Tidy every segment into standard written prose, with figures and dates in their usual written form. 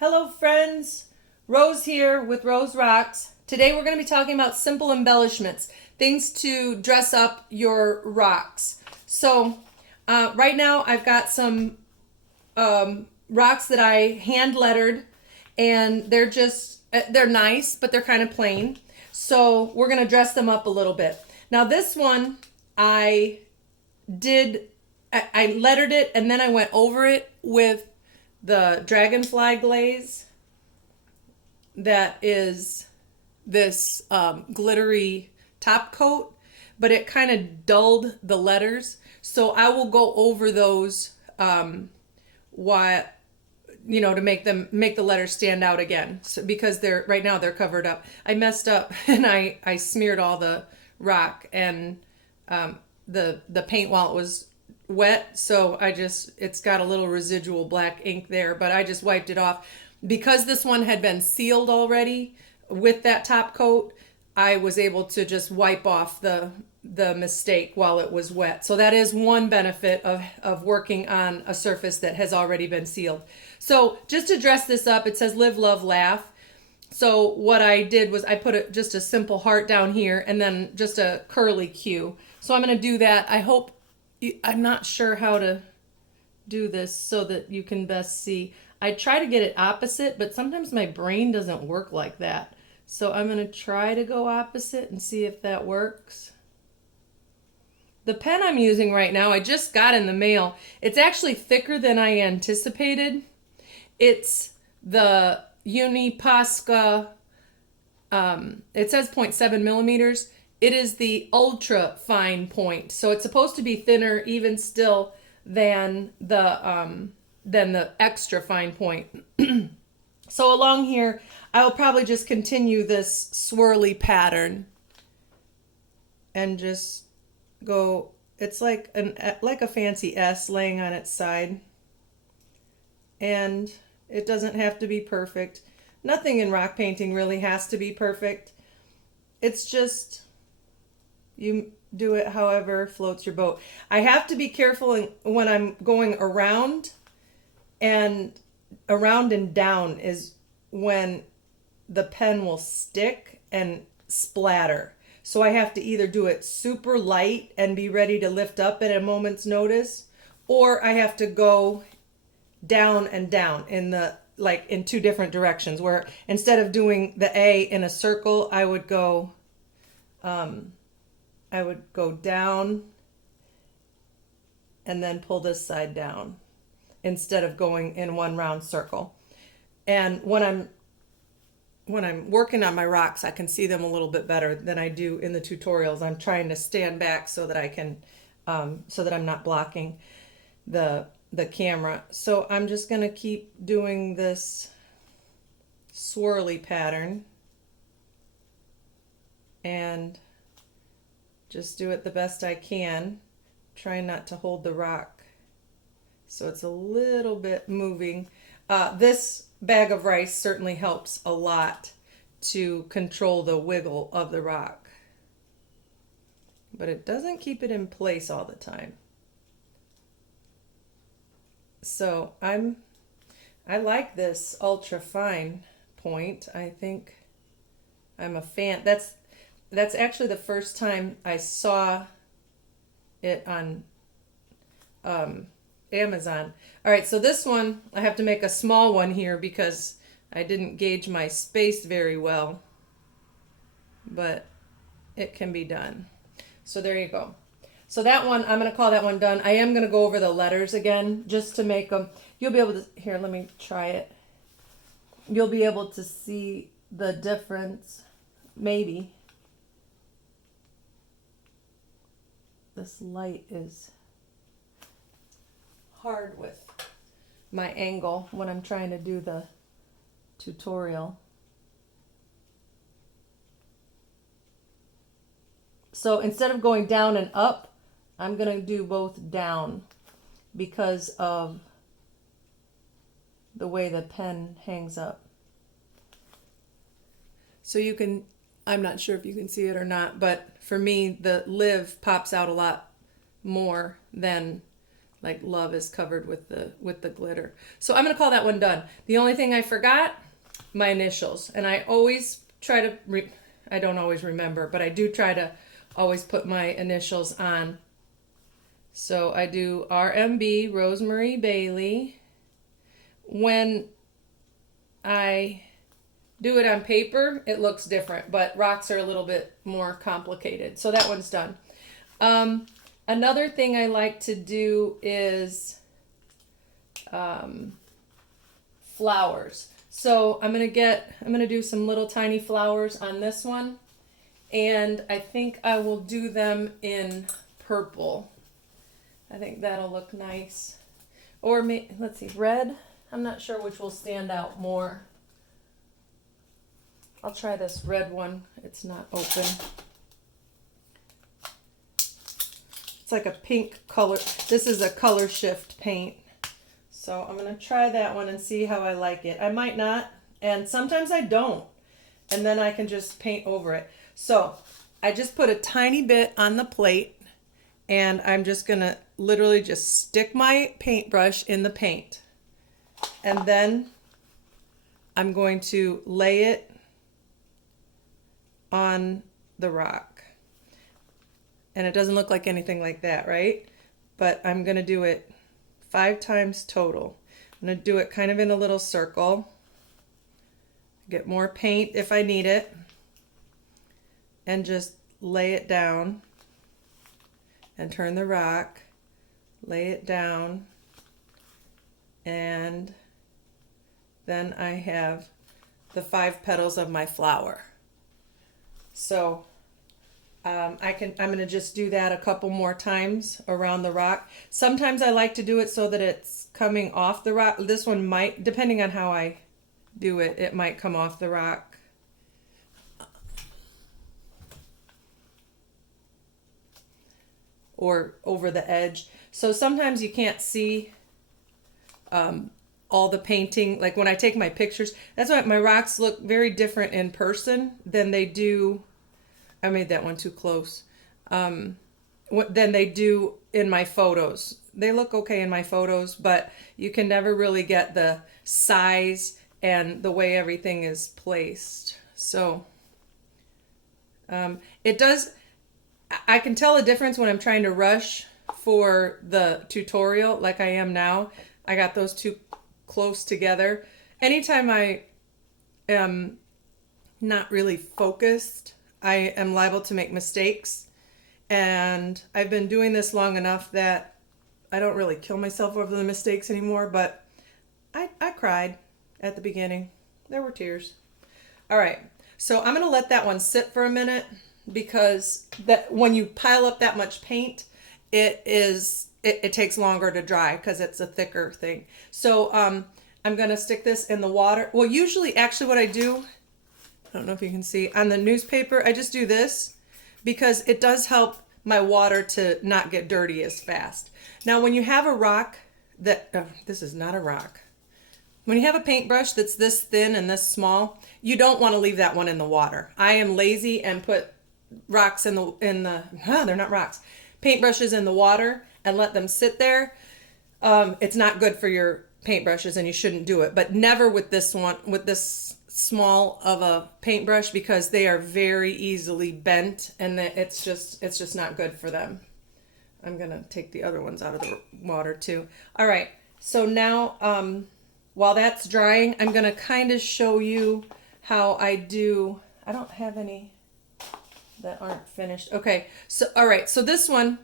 Hello friends, Rose here with Rose Rocks. Today we're going to be talking about simple embellishments, things to dress up your rocks. So right now I've got some rocks that I hand lettered, and they're nice, but they're kind of plain. So we're going to dress them up a little bit. Now this one I lettered it and then I went over it with the dragonfly glaze that is this glittery top coat, but it kind of dulled the letters. So I will go over those to make the letters stand out again. So, because right now they're covered up. I messed up and I smeared all the rock and the paint while it was wet, so it's got a little residual black ink there, but I just wiped it off. Because this one had been sealed already with that top coat, I was able to just wipe off the mistake while it was wet. So that is one benefit of working on a surface that has already been sealed. So just to dress this up, it says live, love, laugh. So what I did was I put just a simple heart down here and then just a curly Q. So I'm going to do that. I'm not sure how to do this so that you can best see. I try to get it opposite, but sometimes my brain doesn't work like that. So I'm going to try to go opposite and see if that works. The pen I'm using right now, I just got in the mail. It's actually thicker than I anticipated. It's the Uniposca, it says 0.7 millimeters. It is the ultra fine point, so it's supposed to be thinner even still than the extra fine point. So along here, I will probably just continue this swirly pattern and just go. It's like a fancy S laying on its side, and it doesn't have to be perfect. Nothing in rock painting really has to be perfect. It's just you do it however floats your boat. I have to be careful when I'm going around and down is when the pen will stick and splatter. So I have to either do it super light and be ready to lift up at a moment's notice, or I have to go down and down in two different directions, where instead of doing the A in a circle, I would go down and then pull this side down instead of going in one round circle. And when I'm working on my rocks, I can see them a little bit better than I do in the tutorials. I'm trying to stand back so that I can, so that I'm not blocking the camera. So I'm just going to keep doing this swirly pattern and just do it the best I can, trying not to hold the rock so it's a little bit moving. This bag of rice certainly helps a lot to control the wiggle of the rock, but it doesn't keep it in place all the time. So I like this ultra fine point. I think I'm a fan. That's actually the first time I saw it on Amazon. All right, so this one, I have to make a small one here because I didn't gauge my space very well, but it can be done. So there you go. So that one, I'm going to call that one done. I am going to go over the letters again just to make them. You'll be able to, here, let me try it. You'll be able to see the difference, maybe. This light is hard with my angle when I'm trying to do the tutorial. So instead of going down and up, I'm going to do both down because of the way the pen hangs up. So you can, I'm not sure if you can see it or not, but for me, the live pops out a lot more than like love is covered with the glitter. So I'm gonna call that one done. The only thing I forgot, my initials, and I always try to I don't always remember, but I do try to always put my initials on. So I do RMB, Rosemary Bailey. When I do it on paper, it looks different, but rocks are a little bit more complicated. So that one's done. Another thing I like to do is flowers. So I'm gonna do some little tiny flowers on this one, and I think I will do them in purple. I think that'll look nice. Or let's see, red. I'm not sure which will stand out more. I'll try this red one. It's not open. It's like a pink color. This is a color shift paint. So I'm going to try that one and see how I like it. I might not, and sometimes I don't. And then I can just paint over it. So I just put a tiny bit on the plate, and I'm just going to literally just stick my paintbrush in the paint. And then I'm going to lay it on the rock. And it doesn't look like anything like that, right? But I'm going to do it 5 times total. I'm going to do it kind of in a little circle. Get more paint if I need it. And just lay it down. And turn the rock. Lay it down. And then I have the 5 petals of my flower. So I'm going to just do that a couple more times around the rock. Sometimes I like to do it so that it's coming off the rock. This one might, depending on how I do it, it might come off the rock. Or over the edge. So sometimes you can't see all the painting. Like when I take my pictures, that's why my rocks look very different in person than they do. I made that one too close. Than they do in my photos. They look okay in my photos, but you can never really get the size and the way everything is placed. So it does, I can tell a difference when I'm trying to rush for the tutorial like I am now. I got those two close together. Anytime I am not really focused, I am liable to make mistakes. And I've been doing this long enough that I don't really kill myself over the mistakes anymore, but I cried at the beginning. There were tears. All right, so I'm gonna let that one sit for a minute because that when you pile up that much paint, it takes longer to dry because it's a thicker thing. So I'm gonna stick this in the water. Well, usually actually what I do, I don't know if you can see, on the newspaper, I just do this because it does help my water to not get dirty as fast. Now, when you have a rock that, this is not a rock. When you have a paintbrush that's this thin and this small, you don't want to leave that one in the water. I am lazy and put rocks they're not rocks, paintbrushes in the water and let them sit there. It's not good for your paintbrushes and you shouldn't do it, but never with this one, with this small of a paintbrush, because they are very easily bent and it's just not good for them. I'm gonna take the other ones out of the water too. All right, so now while that's drying, I'm gonna kind of show you how I do. I don't have any that aren't finished. Okay, so all right, so this one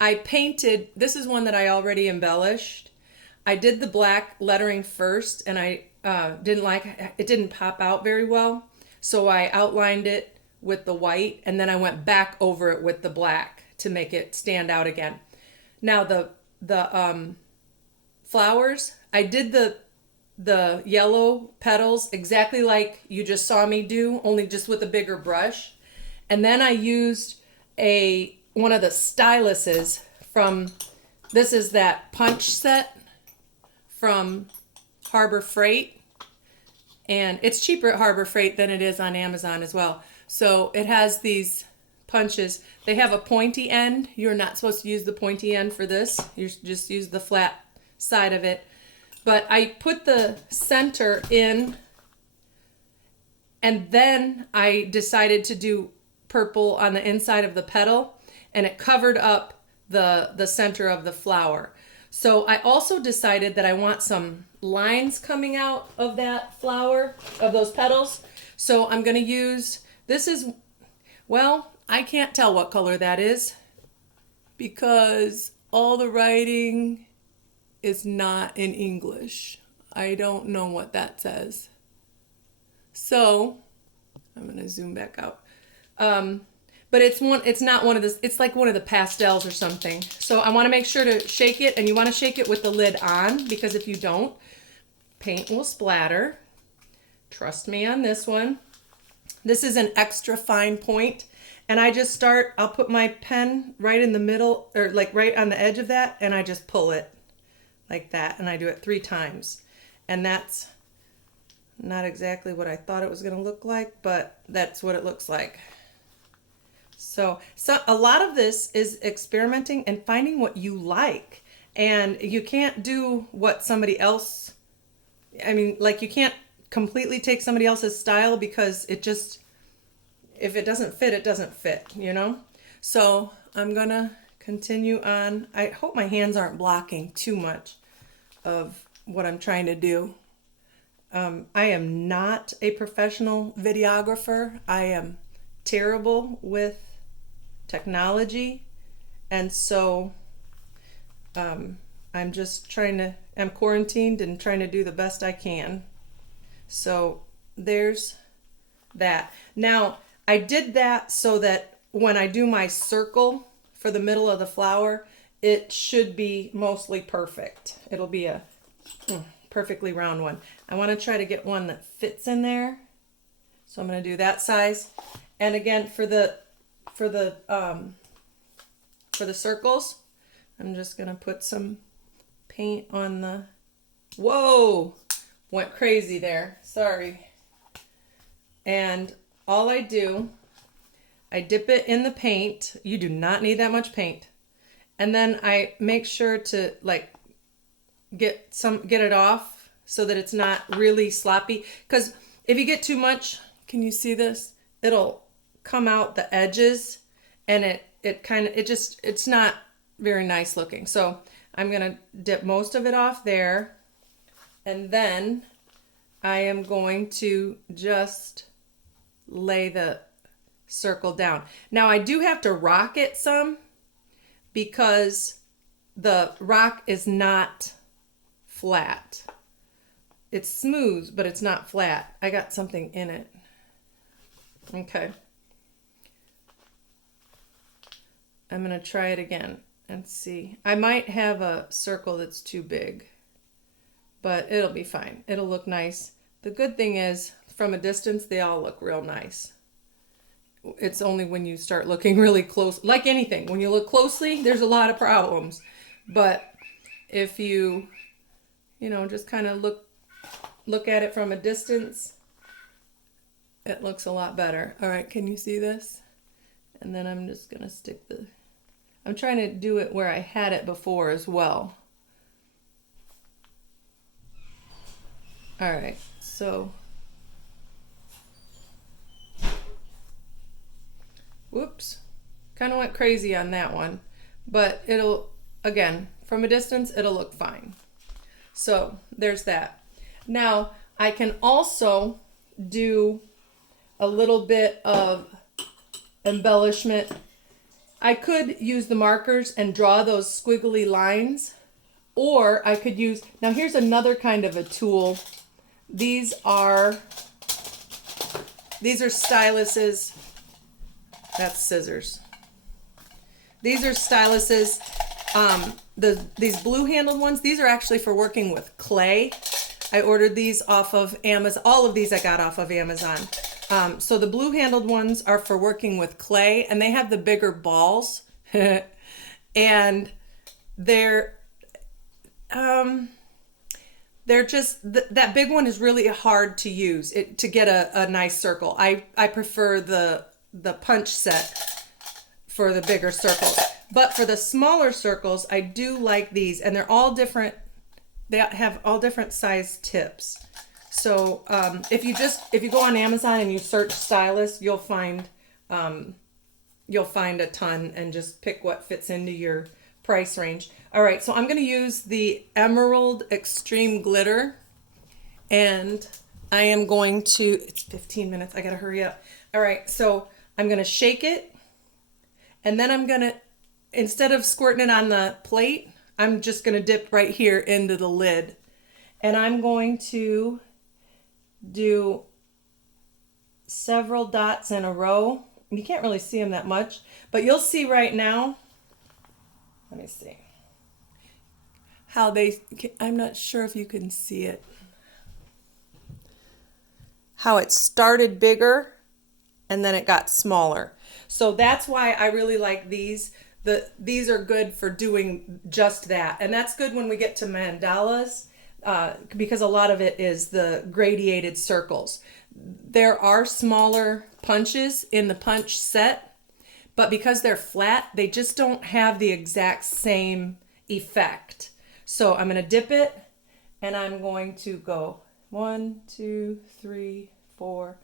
I painted. This is one that I already embellished. I did the black lettering first, and I didn't like it. Didn't pop out very well, so I outlined it with the white, and then I went back over it with the black to make it stand out again. Now the flowers, I did the yellow petals exactly like you just saw me do, only just with a bigger brush. And then I used one of the styluses from, this is that punch set from Harbor Freight. And it's cheaper at Harbor Freight than it is on Amazon as well. So it has these punches, they have a pointy end. You're not supposed to use the pointy end for this. You just use the flat side of it. But I put the center in, and then I decided to do purple on the inside of the petal, and it covered up the center of the flower. So I also decided that I want some lines coming out of that flower, of those petals. So I'm going to use, this is, well, I can't tell what color that is because all the writing is not in English. I don't know what that says. So I'm going to zoom back out. But it's not one of the, it's like one of the pastels or something. So I want to make sure to shake it, and you want to shake it with the lid on, because if you don't, paint will splatter. Trust me on this one. This is an extra fine point, and I just start, I'll put my pen right in the middle, or like right on the edge of that, and I just pull it like that, and I do it 3 times. And that's not exactly what I thought it was going to look like, but that's what it looks like. So a lot of this is experimenting and finding what you like. And you can't do what somebody else, I mean, like you can't completely take somebody else's style, because it just, if it doesn't fit, it doesn't fit, you know? So I'm gonna continue on. I hope my hands aren't blocking too much of what I'm trying to do. I am not a professional videographer. I am terrible with technology, and so I'm just I'm quarantined and trying to do the best I can. So there's that. Now I did that so that when I do my circle for the middle of the flower, it should be mostly perfect. It'll be a perfectly round one. I want to try to get one that fits in there, so I'm going to do that size. And again, for the circles, I'm just gonna put some paint on the, whoa, went crazy there, sorry. And all I do, I dip it in the paint. You do not need that much paint. And then I make sure to like get it off so that it's not really sloppy, because if you get too much, can you see this? It'll come out the edges, and it's not very nice looking. So I'm gonna dip most of it off there, and then I am going to just lay the circle down. Now I do have to rock it some, because the rock is not flat. It's smooth, but it's not flat. I got something in it. Okay. I'm going to try it again and see. I might have a circle that's too big, but it'll be fine. It'll look nice. The good thing is, from a distance, they all look real nice. It's only when you start looking really close, like anything, when you look closely, there's a lot of problems. But if you just kind of look at it from a distance, it looks a lot better. All right, can you see this? And then I'm just going to stick I'm trying to do it where I had it before as well. All right, so, whoops, kind of went crazy on that one, but it'll, again, from a distance, it'll look fine. So there's that. Now I can also do a little bit of embellishment. I could use the markers and draw those squiggly lines, or I could use, now here's another kind of a tool. These are styluses. That's scissors. These are styluses. These blue handled ones, these are actually for working with clay. I ordered these off of Amazon. All of these I got off of Amazon. So the blue handled ones are for working with clay, and they have the bigger balls. And they're just, that big one is really hard to use to get a nice circle. I prefer the punch set for the bigger circles. But for the smaller circles, I do like these, and they're all different. They have all different size tips. So if you go on Amazon and you search stylus, you'll find a ton, and just pick what fits into your price range. All right, so I'm going to use the Emerald Extreme Glitter, and I am going to, it's 15 minutes, I got to hurry up. All right, so I'm going to shake it, and then I'm going to, instead of squirting it on the plate, I'm just going to dip right here into the lid. And I'm going to do several dots in a row. You can't really see them that much, but you'll see right now. Let me see how I'm not sure if you can see it. How it started bigger and then it got smaller. So that's why I really like these. These are good for doing just that. And that's good when we get to mandalas, because a lot of it is the gradiated circles. There are smaller punches in the punch set, but because they're flat, they just don't have the exact same effect. So I'm going to dip it, and I'm going to go 1, 2, 3, 4,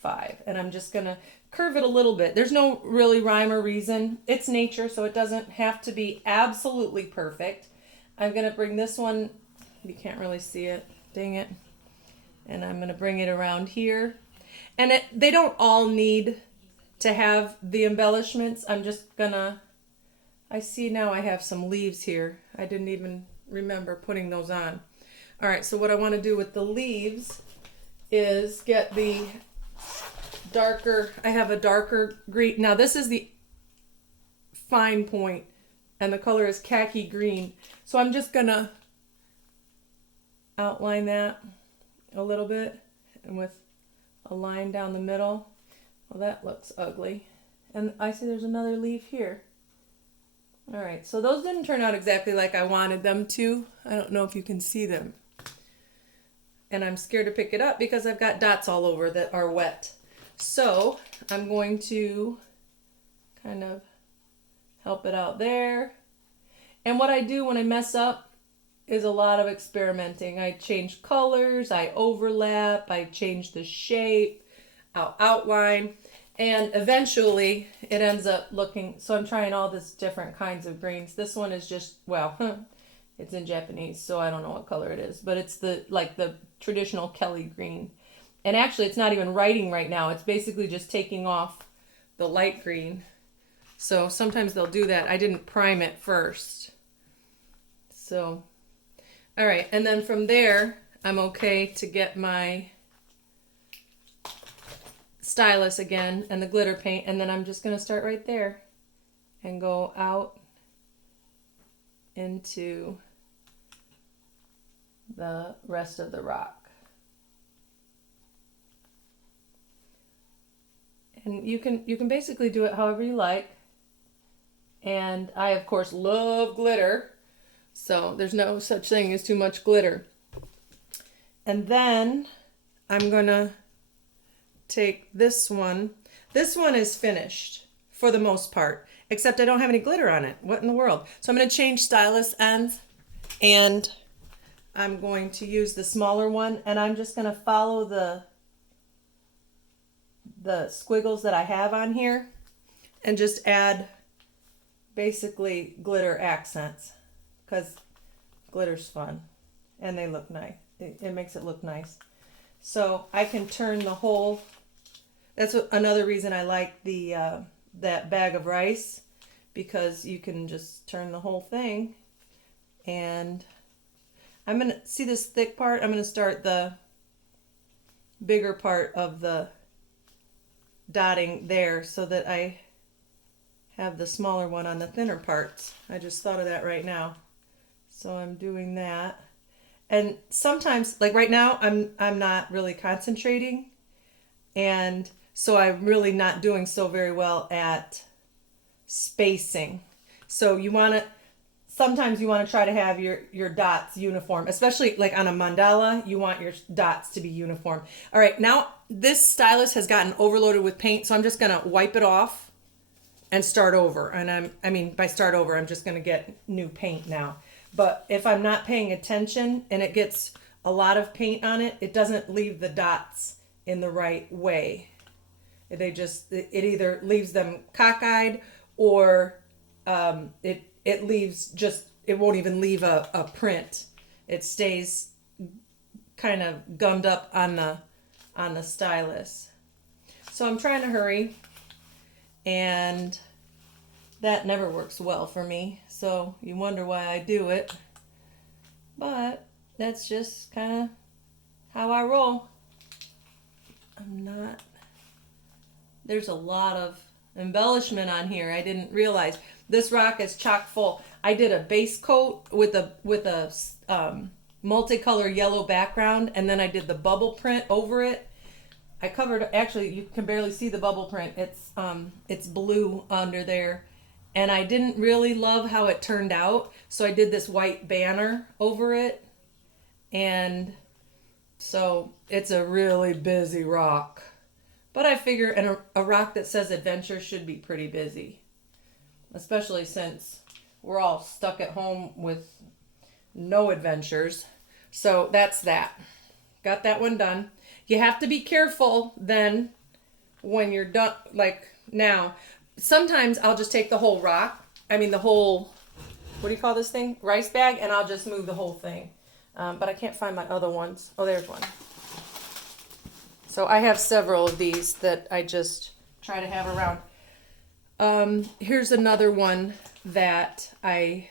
5. And I'm just going to curve it a little bit. There's no really rhyme or reason. It's nature, so it doesn't have to be absolutely perfect. I'm going to bring this one, you can't really see it, dang it. And I'm going to bring it around here. And they don't all need to have the embellishments. I'm just going to, I see now I have some leaves here. I didn't even remember putting those on. All right, so what I want to do with the leaves is get the darker, I have a darker green. Now this is the fine point, and the color is khaki green. So I'm just going to outline that a little bit, and with a line down the middle. Well, that looks ugly. And I see there's another leaf here. All right, so those didn't turn out exactly like I wanted them to. I don't know if you can see them. And I'm scared to pick it up because I've got dots all over that are wet. So I'm going to kind of help it out there. And what I do when I mess up is a lot of experimenting. I change colors, I overlap, I change the shape, I'll outline, and eventually it ends up looking, so I'm trying all this different kinds of greens. This one is just, well, it's in Japanese, so I don't know what color it is, but it's the traditional Kelly green. And actually it's not even writing right now. It's basically just taking off the light green. So sometimes they'll do that. I didn't prime it first. So all right, and then from there, I'm okay to get my stylus again and the glitter paint, and then I'm just going to start right there and go out into the rest of the rock. And you can basically do it however you like. And I, of course, love glitter. So there's no such thing as too much glitter. And then I'm going to take this one. This one is finished for the most part, except I don't have any glitter on it. What in the world? So I'm going to change stylus ends, and I'm going to use the smaller one, and I'm just going to follow the squiggles that I have on here and just add basically glitter accents, because glitter's fun and they look nice. It makes it look nice. So I can turn the whole, that's another reason I like the that bag of rice, because you can just turn the whole thing. And I'm going to see this thick part. I'm going to start the bigger part of the dotting there so that I have the smaller one on the thinner parts. I just thought of that right now. So I'm doing that. And sometimes, like right now, I'm not really concentrating, and so I'm really not doing so very well at spacing. So sometimes you want to try to have your dots uniform, especially like on a mandala, you want your dots to be uniform. All right, now this stylus has gotten overloaded with paint, so I'm just going to wipe it off and start over. And I mean, by start over, I'm just going to get new paint now. But if I'm not paying attention and it gets a lot of paint on it, it doesn't leave the dots in the right way. It either leaves them cockeyed, or it leaves just, it won't even leave a print. It stays kind of gummed up on the stylus. So I'm trying to hurry, and that never works well for me. So you wonder why I do it. But that's just kind of how I roll. There's a lot of embellishment on here. I didn't realize this rock is chock full. I did a base coat with a multicolor yellow background, and then I did the bubble print over it. I covered, actually you can barely see the bubble print. It's blue under there, and I didn't really love how it turned out, so I did this white banner over it, and so it's a really busy rock. But I figure a rock that says adventure should be pretty busy, especially since we're all stuck at home with no adventures. So that's that. Got that one done. You have to be careful then when you're done, like now. Sometimes I'll just take the whole rock, the whole, what do you call this thing? Rice bag, and I'll just move the whole thing. But I can't find my other ones. Oh, there's one. So I have several of these that I just try to have around. Here's another one that I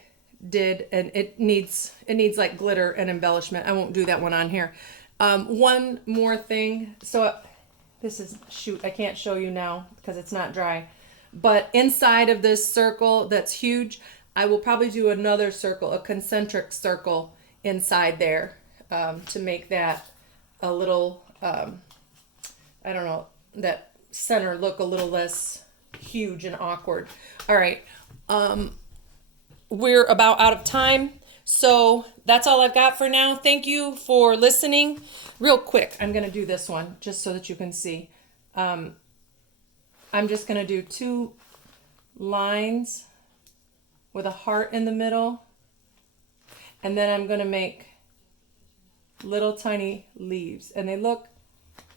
did, and it needs like glitter and embellishment. I won't do that one on here. One more thing. So this is, shoot, I can't show you now because it's not dry. But inside of this circle that's huge, I will probably do another circle, a concentric circle inside there, to make that a little, I don't know, that center look a little less huge and awkward. All right. We're about out of time. So that's all I've got for now. Thank you for listening. Real quick, I'm going to do this one just so that you can see. I'm just going to do 2 lines with a heart in the middle. And then I'm going to make little tiny leaves. And they look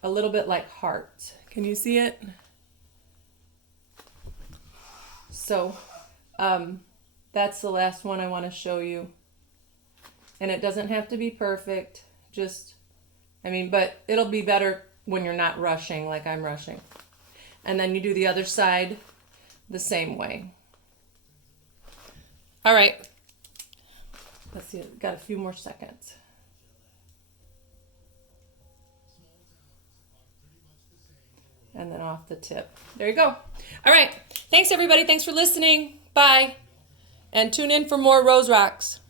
a little bit like hearts. Can you see it? So that's the last one I want to show you. And it doesn't have to be perfect. But it'll be better when you're not rushing like I'm rushing. And then you do the other side the same way. All right. Let's see, got a few more seconds. And then off the tip. There you go. All right. Thanks, everybody. Thanks for listening. Bye. And tune in for more Rose Rocks.